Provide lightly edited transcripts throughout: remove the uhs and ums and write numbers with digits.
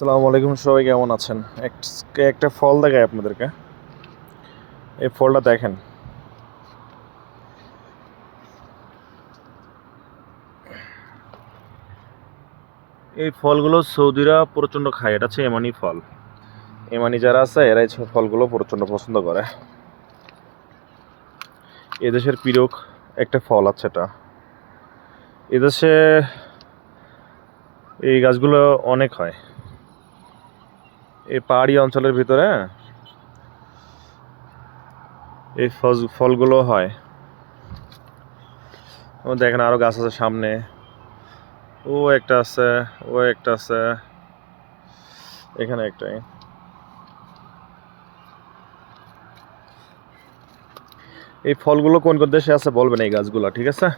আসসালামু আলাইকুম, সবাই কেমন আছেন? একটা ফল দেখাই আপনাদেরকে। এই ফলটা দেখেন। এই ফলগুলো সৌদিরা প্রচণ্ড খায়। এটা হচ্ছে এমানি ফল। এমানি যারা আছে এরা এই ফলগুলো প্রচণ্ড পছন্দ করে। এদেশের প্রিয় একটা ফল আছে এটা। এদেশে এই গাছগুলো অনেক হয়। এই পাহাড়ি অঞ্চলের ভিতরে এই ফলগুলো হয়। দেখেন আরো গাছ আছে সামনে। ও একটা আছে, ও একটা আছে, এখানে একটাই। এই ফলগুলো কোন কোন দেশে আছে বলবেন এই গাছগুলো, ঠিক আছে?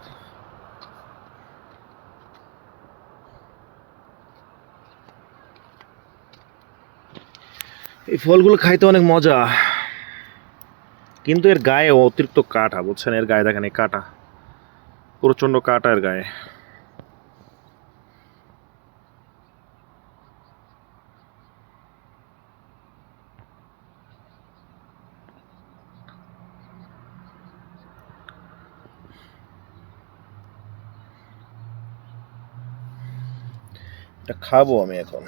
এই ফলগুলো খাইতে অনেক মজা, কিন্তু এর গায়ে অতিরিক্ত কাটা, বুঝছেন? এর গায়ে দেখেন এই কাটা, প্রচন্ড কাটা এর গায়ে। এটা খাবো আমি এখন।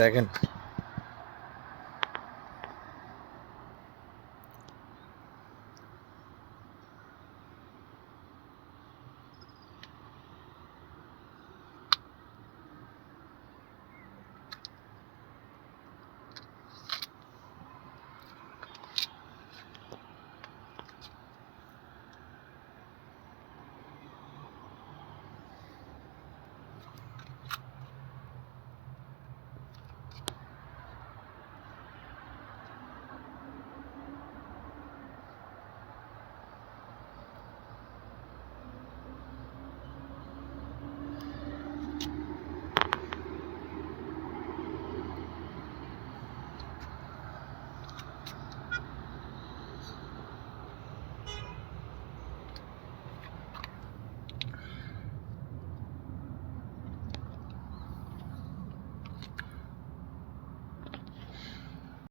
দেখেন